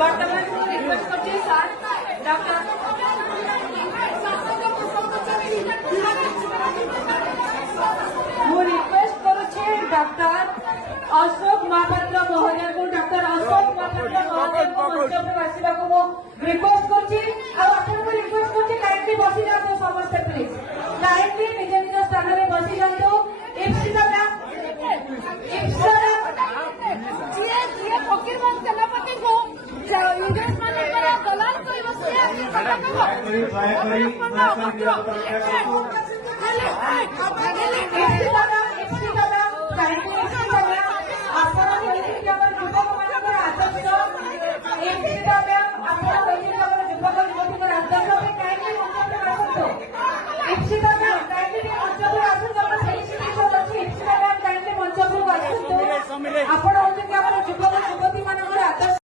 বর্তমানে রিকোয়েস্ট করছি sir doctor ମୁଁ ରିକ୍ୱେଷ୍ଟ କରୁଛି ଡକ୍ଟର ଅଶୋକ ମହାପାତ୍ର ମହୋଦୟଙ୍କୁ ଡକ୍ଟର ଅଶୋକ ମହାପାତ୍ର ମହୋଦୟଙ୍କୁ ମଞ୍ଚକୁ ଆସିବାକୁ ମୁଁ ରିକ୍ୱେଷ୍ଟ କରୁଛି ଆଉ ଆପଣଙ୍କୁ ରିକ୍ୱେଷ୍ଟ କରୁଛି କାଇଣ୍ଡଲି ବସିଯାଆନ୍ତୁ ସମସ୍ତେ ପ୍ଲିଜ କାଇଣ୍ଡଲି ନିଜ ନିଜ ସ୍ଥାନରେ ବସିଯାଆନ୍ତୁ ଇପ୍ସିତା ମ୍ୟାମ୍ ଯିଏ ଫକୀରମୋହନ ସେନାପତିଙ୍କୁ ଇଂରେଜ ମାନଙ୍କର ଦଲାଲ କରି ବସିଲେ